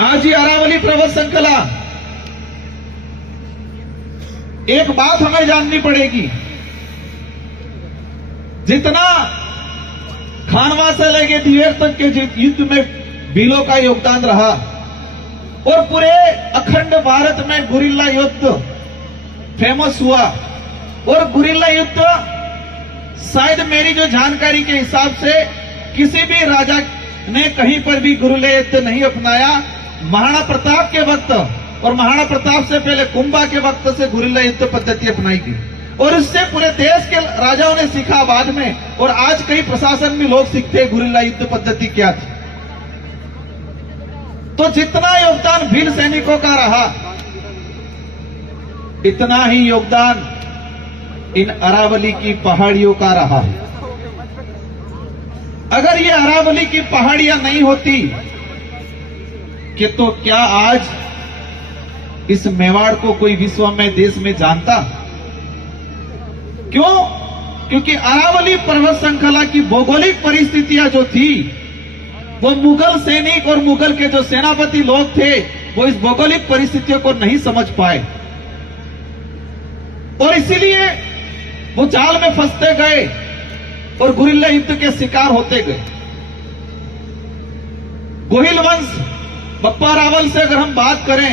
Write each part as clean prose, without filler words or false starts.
आज ये अरावली पर्वत श्रृंखला, एक बात हमें जाननी पड़ेगी, जितना खानवा से लेके दिवेर तक के युद्ध में भीलों का योगदान रहा और पूरे अखंड भारत में गुरिल्ला युद्ध फेमस हुआ, और गुरिल्ला युद्ध शायद मेरी जो जानकारी के हिसाब से किसी भी राजा ने कहीं पर भी गुरिल्ला युद्ध नहीं अपनाया। महाराणा प्रताप के वक्त और महाराणा प्रताप से पहले कुंभा के वक्त से गुरिल्ला युद्ध पद्धति अपनाई गई, और इससे पूरे देश के राजाओं ने सीखा बाद में, और आज कई प्रशासन में लोग सीखते हैं गुरिल्ला युद्ध पद्धति क्या थी। तो जितना योगदान भील सैनिकों का रहा, इतना ही योगदान इन अरावली की पहाड़ियों का रहा है। अगर ये अरावली की पहाड़ियां नहीं होती कि तो क्या आज इस मेवाड़ को कोई विश्व में देश में जानता? क्यों? क्योंकि अरावली पर्वत श्रृंखला की भौगोलिक परिस्थितियां जो थी, वो मुगल सैनिक और मुगल के जो सेनापति लोग थे, वो इस भौगोलिक परिस्थितियों को नहीं समझ पाए, और इसीलिए वो जाल में फंसते गए और गुरिल्ला युद्ध के शिकार होते गए। गोहिल वंश, बप्पा रावल से अगर हम बात करें,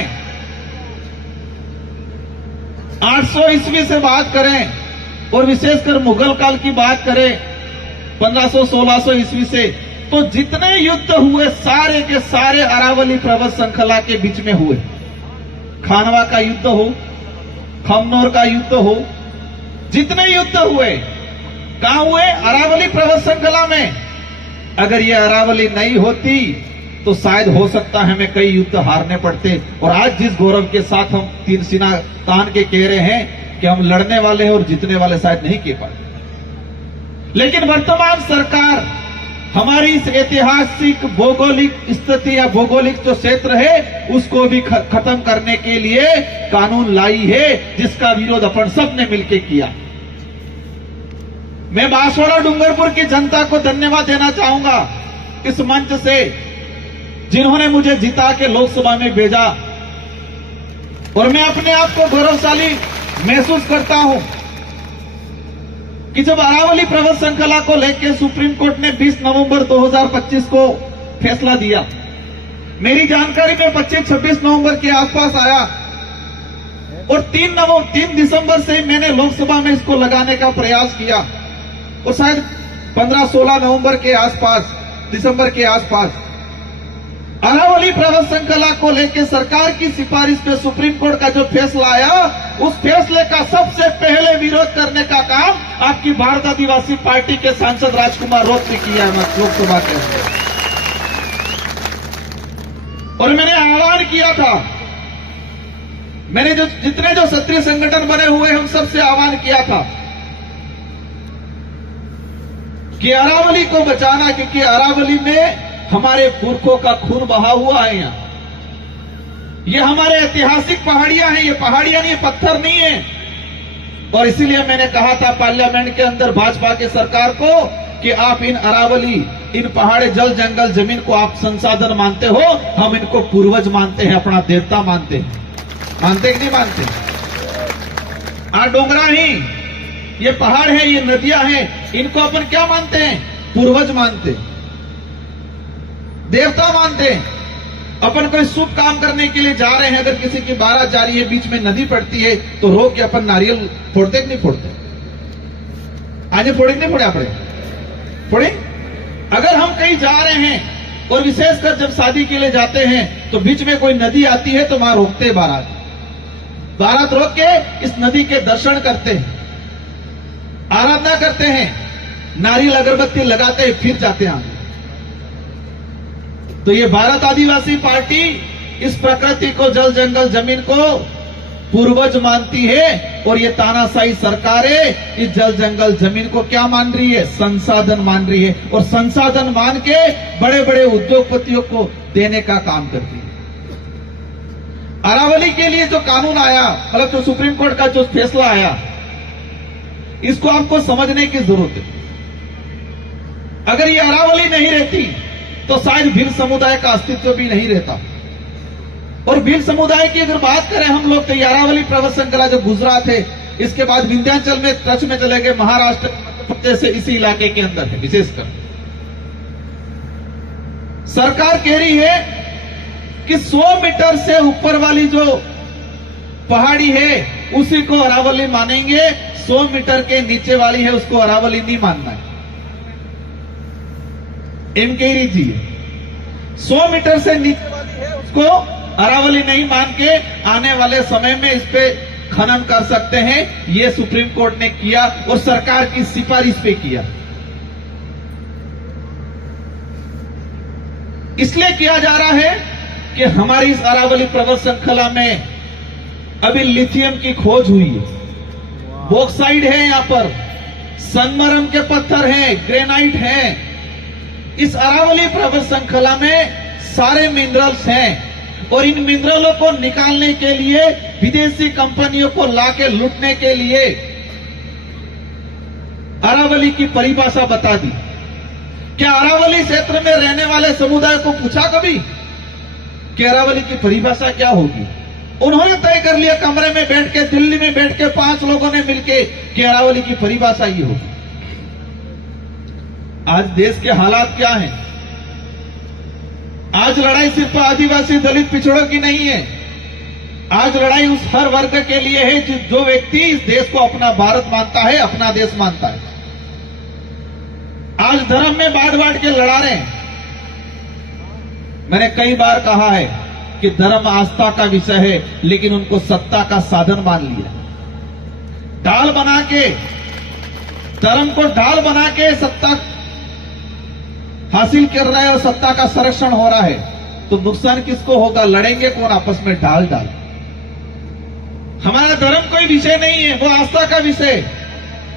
800 ईस्वी से बात करें, और विशेषकर मुगल काल की बात करें 1500-1600 ईस्वी से, तो जितने युद्ध हुए सारे के सारे अरावली पर्वत श्रृंखला के बीच में हुए। खानवा का युद्ध हो, खमनोर का युद्ध हो, जितने युद्ध हुए कहां हुए? अरावली पर्वत श्रृंखला में। अगर ये अरावली नहीं होती तो शायद हो सकता है हमें कई युद्ध हारने पड़ते, और आज जिस गौरव के साथ हम तीन सीना तान के कह रहे हैं कि हम लड़ने वाले हैं और जीतने वाले, शायद नहीं कह पाते। लेकिन वर्तमान सरकार हमारी इस ऐतिहासिक भौगोलिक स्थिति या भौगोलिक जो क्षेत्र है उसको भी खत्म करने के लिए कानून लाई है, जिसका विरोध अपन सब ने मिलकर किया। मैं बांसवाड़ा डूंगरपुर की जनता को धन्यवाद देना चाहूंगा इस मंच से, जिन्होंने मुझे जिता के लोकसभा में भेजा, और मैं अपने आप को गौरवशाली महसूस करता हूं कि जब अरावली पर्वत श्रृंखला को लेकर सुप्रीम कोर्ट ने 20 नवंबर 2025 को फैसला दिया, मेरी जानकारी में 25-26 नवंबर के आसपास आया, और 3 दिसंबर से मैंने लोकसभा में इसको लगाने का प्रयास किया, और शायद 15-16 नवंबर के आसपास, दिसंबर के आसपास अरावली पर्वत श्रृंखला को लेकर सरकार की सिफारिश पे सुप्रीम कोर्ट का जो फैसला आया, उस फैसले का सबसे पहले विरोध करने का काम आपकी भारत आदिवासी पार्टी के सांसद राजकुमार रोत ने किया है लोकसभा के अंदर। और मैंने आह्वान किया था, मैंने जितने जो क्षत्रिय संगठन बने हुए हम सबसे आह्वान किया था कि अरावली को बचाना, क्योंकि अरावली में हमारे पुरखों का खून बहा हुआ है। यहां ये हमारे ऐतिहासिक पहाड़ियां हैं, ये पहाड़ियां नहीं, पत्थर नहीं है। और इसीलिए मैंने कहा था पार्लियामेंट के अंदर भाजपा के सरकार को कि आप इन अरावली, इन पहाड़े, जल जंगल जमीन को आप संसाधन मानते हो, हम इनको पूर्वज मानते हैं, अपना देवता मानते हैं। मानते कि नहीं मानते? डोंगरा ही, ये पहाड़ है, ये नदियां हैं, इनको अपन क्या मानते हैं? पूर्वज मानते हैं, देवता मानते हैं। अपन कोई शुभ काम करने के लिए जा रहे हैं, अगर किसी की बारात जा रही है, बीच में नदी पड़ती है, तो रोक के अपन नारियल फोड़ते कि नहीं फोड़ते? आज फोड़े नहीं फोड़े? आपने फोड़े? अगर हम कहीं जा रहे हैं और विशेषकर जब शादी के लिए जाते हैं तो बीच में कोई नदी आती है तो वहां रोकते हैं, बारात रोक के इस नदी के दर्शन करते हैं, आराधना करते हैं, नारियल अगरबत्ती लगाते हैं, फिर जाते हैं आगे। तो ये भारत आदिवासी पार्टी इस प्रकृति को, जल जंगल जमीन को पूर्वज मानती है, और ये तानाशाही सरकारें इस जल जंगल जमीन को क्या मान रही है? संसाधन मान रही है, और संसाधन मान के बड़े बड़े उद्योगपतियों को देने का काम करती है। अरावली के लिए जो कानून आया, मतलब जो सुप्रीम कोर्ट का जो फैसला आया, इसको आपको समझने की जरूरत है। अगर ये अरावली नहीं रहती तो शायद भील समुदाय का अस्तित्व भी नहीं रहता। और भील समुदाय की अगर बात करें हम लोग, तो ये अरावली पर्वत श्रृंखला जो गुजरात है, इसके बाद विंध्याचल में टच में चले गए, महाराष्ट्र मध्य प्रदेश से इसी इलाके के अंदर है। विशेषकर सरकार कह रही है कि 100 मीटर से ऊपर वाली जो पहाड़ी है उसी को अरावली मानेंगे, 100 मीटर के नीचे वाली है उसको अरावली नहीं मानना है। एम केरी जी 100 मीटर से नीचे वाली है उसको अरावली नहीं मान के आने वाले समय में इस पे खनन कर सकते हैं। ये सुप्रीम कोर्ट ने किया और सरकार की सिफारिश पे किया। इसलिए किया जा रहा है कि हमारी इस अरावली पर्वत श्रृंखला में अभी लिथियम की खोज हुई है, बॉक्साइड है, यहां पर संगमरम के पत्थर हैं, ग्रेनाइट है। इस अरावली पर्वत श्रृंखला में सारे मिनरल्स हैं और इन मिनरलों को निकालने के लिए विदेशी कंपनियों को लाके लूटने के लिए अरावली की परिभाषा बता दी। क्या अरावली क्षेत्र में रहने वाले समुदाय को पूछा कभी कि अरावली की परिभाषा क्या होगी? उन्होंने तय कर लिया कमरे में बैठ के, दिल्ली में बैठ के 5 लोगों ने मिलके कि अरावली की परिभाषा ये होगी। आज देश के हालात क्या हैं? आज लड़ाई सिर्फ आदिवासी दलित पिछड़ों की नहीं है, आज लड़ाई उस हर वर्ग के लिए है जो व्यक्ति इस देश को अपना भारत मानता है, अपना देश मानता है। आज धर्म में बांट बांट के लड़ा रहे हैं। मैंने कई बार कहा है कि धर्म आस्था का विषय है, लेकिन उनको सत्ता का साधन मान लिया। ढाल बना के, धर्म को ढाल बना के सत्ता हासिल कर रहा है और सत्ता का संरक्षण हो रहा है, तो नुकसान किसको होगा? लड़ेंगे कौन आपस में? ढाल ढाल। हमारा धर्म कोई विषय नहीं है, वो आस्था का विषय है।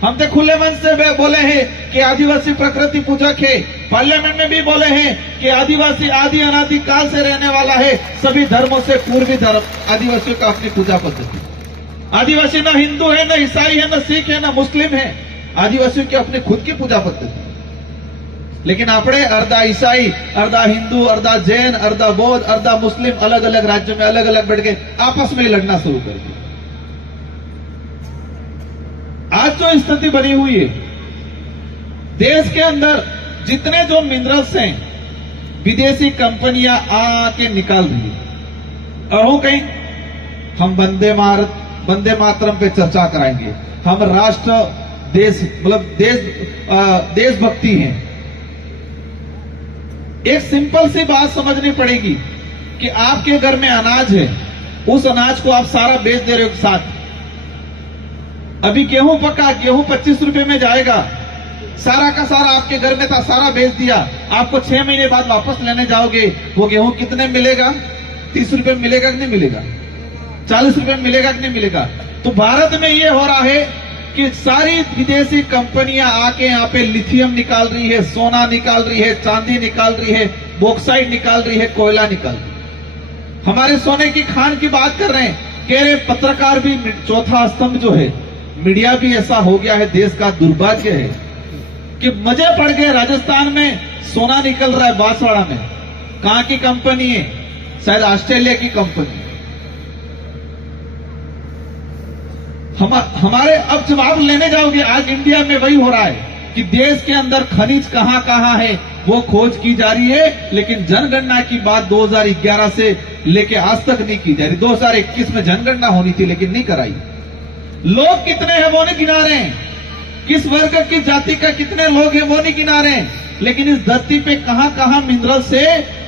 हम तो खुले मन से बोले हैं कि आदिवासी प्रकृति पूजक है, पार्लियामेंट में भी बोले हैं कि आदिवासी आदि अनादि काल से रहने वाला है, सभी धर्मों से पूर्वी धर्म आदिवासियों का अपनी पूजा पद्धति। आदिवासी न हिंदू है, न ईसाई है, न सिख है, न मुस्लिम है, आदिवासियों की अपनी खुद की पूजा पद्धति। लेकिन आपने अर्धा ईसाई, अर्धा हिंदू, अर्धा जैन, अर्धा बौद्ध, अर्धा मुस्लिम अलग अलग राज्यों में अलग अलग बैठ के आपस में लड़ना शुरू कर दिया। आज जो स्थिति बनी हुई है देश के अंदर, जितने जो मिनरल्स हैं विदेशी कंपनियां आके निकाल रही है। और हो कहीं हम वंदे मातरम पे चर्चा कराएंगे, हम राष्ट्र देश मतलब देशभक्ति हैं। एक सिंपल सी बात समझनी पड़ेगी कि आपके घर में अनाज है, उस अनाज को आप सारा बेच दे रहे हो साथ। अभी गेहूं पका, गेहूं 25 रुपए में जाएगा, सारा का सारा आपके घर में था, सारा बेच दिया। आपको 6 महीने बाद वापस लेने जाओगे, वो गेहूं कितने मिलेगा? 30 रुपए में मिलेगा कि नहीं मिलेगा? 40 रुपए में मिलेगा कि नहीं मिलेगा? तो भारत में ये हो रहा है कि सारी विदेशी कंपनियां आके यहाँ पे लिथियम निकाल रही है, सोना निकाल रही है, चांदी निकाल रही है, बॉक्साइट निकाल रही है, कोयला निकाल रही है। हमारे सोने की खान की बात कर रहे हैं, कह रहे पत्रकार भी चौथा स्तंभ जो है, मीडिया भी ऐसा हो गया है। देश का दुर्भाग्य है कि मजे पड़ गए। राजस्थान में सोना निकल रहा है, बांसवाड़ा में। कहां की कंपनी है? शायद ऑस्ट्रेलिया की कंपनी। हमारे अब जवाब लेने जाओगे, आज इंडिया में वही हो रहा है कि देश के अंदर खनिज कहां कहां है वो खोज की जा रही है, लेकिन जनगणना की बात 2011 से लेके आज तक नहीं की जा रही। 2021 में जनगणना होनी थी लेकिन नहीं कराई। लोग कितने हैं वो नहीं गिना रहे हैं, किस वर्ग की जाति का कितने लोग हैं वो नहीं गिना रहे हैं, लेकिन इस धरती पे कहां कहां मिनरल से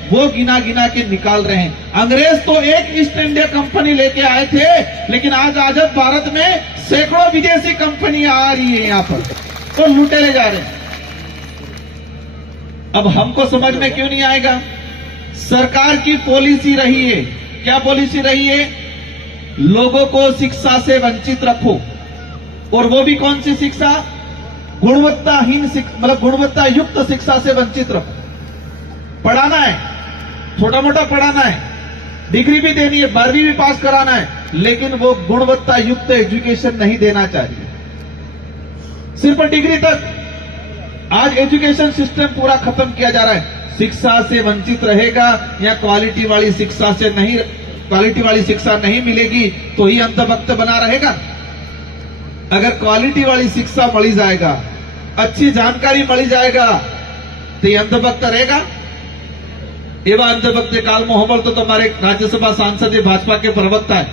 वो गिना गिना के निकाल रहे हैं। अंग्रेज तो एक ईस्ट इंडिया कंपनी लेके आए थे, लेकिन आज आजाद भारत में सैकड़ों विदेशी कंपनियां आ रही है यहाँ पर, तो लूटे ले जा रहे हैं। अब हमको समझ में क्यों नहीं आएगा? सरकार की पॉलिसी रही है, क्या पॉलिसी रही है? लोगों को शिक्षा से वंचित रखो, और वो भी कौन सी शिक्षा? गुणवत्ताहीन मतलब गुणवत्ता युक्त शिक्षा से वंचित रखो। पढ़ाना है, छोटा मोटा पढ़ाना है, डिग्री भी देनी है, 12वीं भी पास कराना है, लेकिन वो गुणवत्ता युक्त एजुकेशन नहीं देना चाहिए, सिर्फ डिग्री तक। आज एजुकेशन सिस्टम पूरा खत्म किया जा रहा है। शिक्षा से वंचित रहेगा या क्वालिटी वाली शिक्षा से नहीं क्वालिटी वाली शिक्षा नहीं मिलेगी तो ही अंधभक्त बना रहेगा। अगर क्वालिटी वाली शिक्षा मिली जाएगा, अच्छी जानकारी मिली जाएगा तो ये अंधभक्त रहेगा। एवं अंधभक्त काल में होबल तो तुम्हारे राज्यसभा सांसद भाजपा के प्रवक्ता है,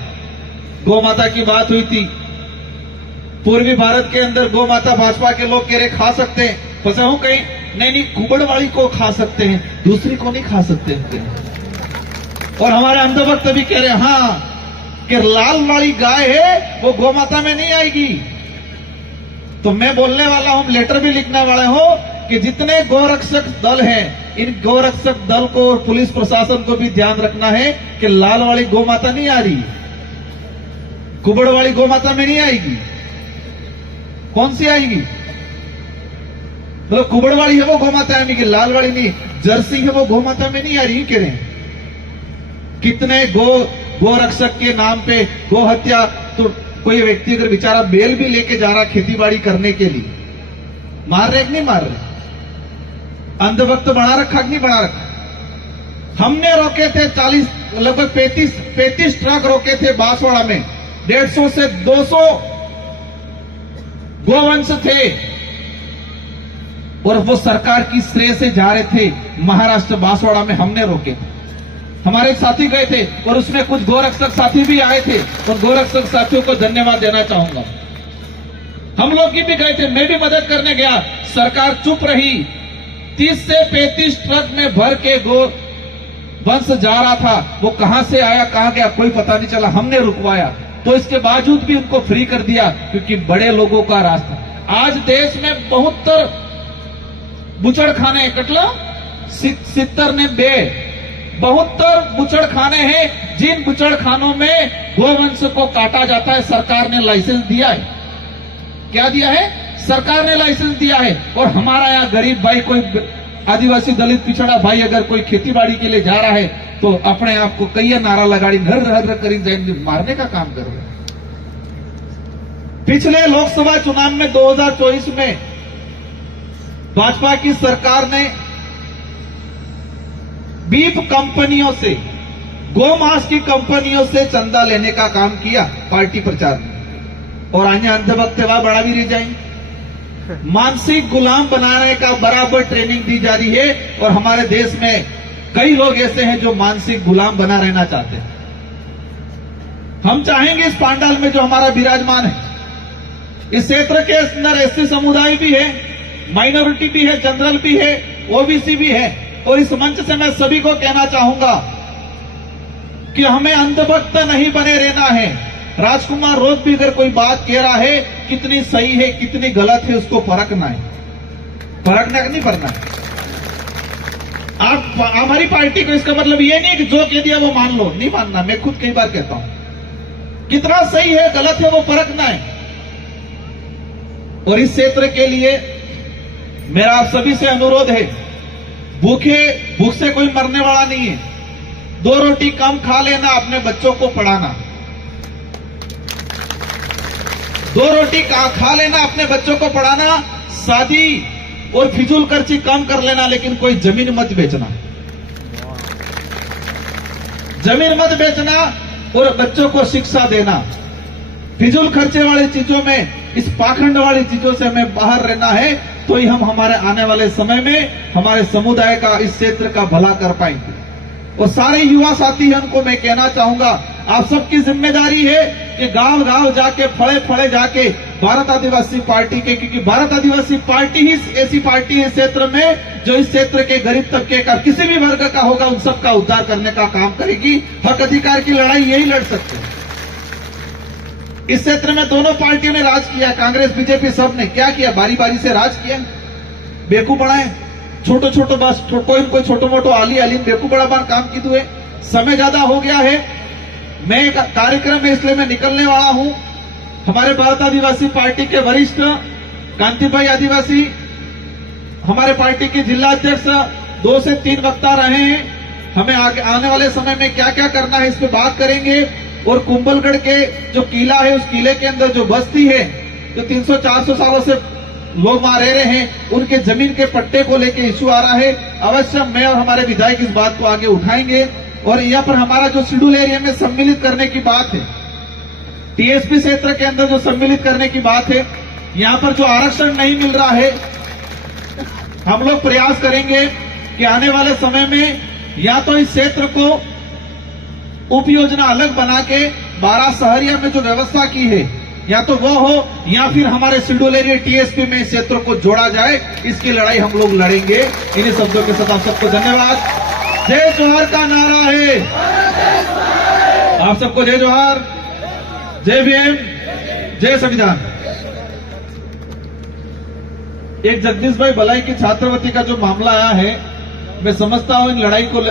गौ माता की बात हुई थी। पूर्वी भारत के अंदर गौ माता भाजपा के लोग कह रहे खा सकते हैं, फंसा हूं कहीं, नहीं कुबड़ वाली को खा सकते हैं, दूसरी को नहीं खा सकते हैं। और हमारे अंधभक्त भी कह रहे हाँ कि लाल वाली गाय है वो गौ माता में नहीं आएगी। तो मैं बोलने वाला हूं, लेटर भी लिखने वाले हो कि जितने गौरक्षक दल हैं, इन गौरक्षक दल को और पुलिस प्रशासन को भी ध्यान रखना है कि लाल वाली गौ माता नहीं आ रही, कुबड़ वाली गौ माता में नहीं आएगी। कौन सी आएगी? मतलब कुबड़ वाली है वो गौ माता आएगी कि लाल वाली नहीं, जर्सी है वो गौ माता में नहीं आ रही। कह रहे हैं कितने गौरक्षक के नाम पे गौ हत्या, तो कोई व्यक्ति अगर बेचारा बेल भी लेके जा रहा खेतीबाड़ी करने के लिए, मार रहे कि नहीं मार रहे? अंधभक्त बना रखा कि नहीं बना रखा? हमने रोके थे 40 लगभग 35 ट्रक रोके थे बांसवाड़ा में, 150 से 200 गोवंश थे और वो सरकार की श्रेय से जा रहे थे। महाराष्ट्र बांसवाड़ा में हमने रोके थे, हमारे साथी गए थे और उसमें कुछ गोरक्षक साथी भी आए थे और गोरक्षक साथियों को धन्यवाद देना चाहूंगा। हम लोग भी गए थे, मैं भी मदद करने गया, सरकार चुप रही। 30 से 35 ट्रक में भर के गो वंश जा रहा था, वो कहां से आया कहां गया कोई पता नहीं चला। हमने रुकवाया तो इसके बावजूद भी उनको फ्री कर दिया क्योंकि बड़े लोगों का रास्ता। आज देश में 72 बुचड़ खाने कटला 70 ने 72 बुचड़ खाने हैं, जिन बुचड़ खानों में गोवंश को काटा जाता है। सरकार ने लाइसेंस दिया है, क्या दिया है? सरकार ने लाइसेंस दिया है। और हमारा यहाँ गरीब भाई, कोई आदिवासी दलित पिछड़ा भाई अगर कोई खेतीबाड़ी के लिए जा रहा है तो अपने आप को कई नारा लगाड़ी घर घर करीब जाएंगे, मारने का काम कर रहे हैं। पिछले लोकसभा चुनाव में 2024 में भाजपा की सरकार ने बीफ कंपनियों से, गोमांस की कंपनियों से चंदा लेने का काम किया पार्टी प्रचार में। और अन्य अंधभक्त बढ़ा भी रह जाएंगे। मानसिक गुलाम बनाने का बराबर ट्रेनिंग दी जा रही है और हमारे देश में कई लोग ऐसे हैं जो मानसिक गुलाम बना रहना चाहते हैं। हम चाहेंगे इस पांडाल में जो हमारा विराजमान है, इस क्षेत्र के अंदर एससी समुदाय भी है, माइनॉरिटी भी है, जनरल भी है, ओबीसी भी है। और इस मंच से मैं सभी को कहना चाहूंगा कि हमें अंधभक्त नहीं बने रहना है। राजकुमार रोज भी अगर कोई बात कह रहा है कितनी सही है कितनी गलत है उसको परखना है, परखना नहीं पड़ना है। आप हमारी पार्टी को इसका मतलब ये नहीं कि जो कह दिया वो मान लो, नहीं मानना। मैं खुद कई बार कहता हूं कितना सही है गलत है वो परखना है। और इस क्षेत्र के लिए मेरा आप सभी से अनुरोध है, भूख से कोई मरने वाला नहीं है। 2 रोटी कम खा लेना, अपने बच्चों को पढ़ाना। 2 रोटी खा लेना, अपने बच्चों को पढ़ाना। शादी और फिजूल खर्ची कम कर लेना, लेकिन कोई जमीन मत बेचना, जमीन मत बेचना और बच्चों को शिक्षा देना। फिजूल खर्चे वाली चीजों में, इस पाखंड वाली चीजों से हमें बाहर रहना है, तो ही हम हमारे आने वाले समय में हमारे समुदाय का, इस क्षेत्र का भला कर पाएंगे। और सारे युवा साथी हैं उनको मैं कहना चाहूंगा, आप सबकी जिम्मेदारी है कि गांव गांव जाके फड़े फड़े जाके भारत आदिवासी पार्टी के, क्योंकि भारत आदिवासी पार्टी ही ऐसी पार्टी है इस क्षेत्र में जो इस क्षेत्र के गरीब तबके का, किसी भी वर्ग का होगा, उन सबका उद्धार करने का काम करेगी। हक अधिकार की लड़ाई यही लड़ सकते हैं। इस क्षेत्र में दोनों पार्टियों ने राज किया, कांग्रेस बीजेपी सब ने क्या किया, बारी बारी से राज किया, बेवकूफ बनाए, छोटो छोटो बस कोई छोटो मोटो आली बेवकूफ बड़ा बार काम की दुए। समय ज्यादा हो गया है, मैं कार्यक्रम में इसलिए मैं निकलने वाला हूं। हमारे भारत आदिवासी पार्टी के वरिष्ठ कांति भाई आदिवासी, हमारे पार्टी के जिला अध्यक्ष 2 से 3 वक्ता रहे हैं। हमें आने वाले समय में क्या क्या करना है इस पे बात करेंगे। और कुंभलगढ़ के जो किला है, उस किले के अंदर जो बस्ती है, जो 300-400 सालों से लोग वहां रह रहे हैं, उनके जमीन के पट्टे को लेके इश्यू आ रहा है। अवश्य मैं और हमारे विधायक इस बात को आगे उठाएंगे और यहाँ पर हमारा जो शेड्यूल एरिया में सम्मिलित करने की बात है, टीएसपी क्षेत्र के अंदर जो सम्मिलित करने की बात है, यहाँ पर जो आरक्षण नहीं मिल रहा है, हम लोग प्रयास करेंगे कि आने वाले समय में या तो इस क्षेत्र को उप योजना अलग बना के 12 शहरिया में जो व्यवस्था की है या तो वो हो, या फिर हमारे शेड्यूल एरिया टीएसपी में इस क्षेत्र को जोड़ा जाए। इसकी लड़ाई हम लोग लड़ेंगे। इन्हीं शब्दों के साथ आप सबको धन्यवाद। जय जोहार का नारा है, आप सबको जय जोहार, जय भीम, जय संविधान। एक जगदीश भाई बलाई की छात्रवृत्ति का जो मामला आया है, मैं समझता हूं इन लड़ाई को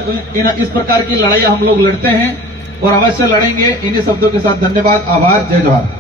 इस प्रकार की लड़ाई हम लोग लड़ते हैं और अवश्य लड़ेंगे। इन्हीं शब्दों के साथ धन्यवाद, आभार, जय जोहार।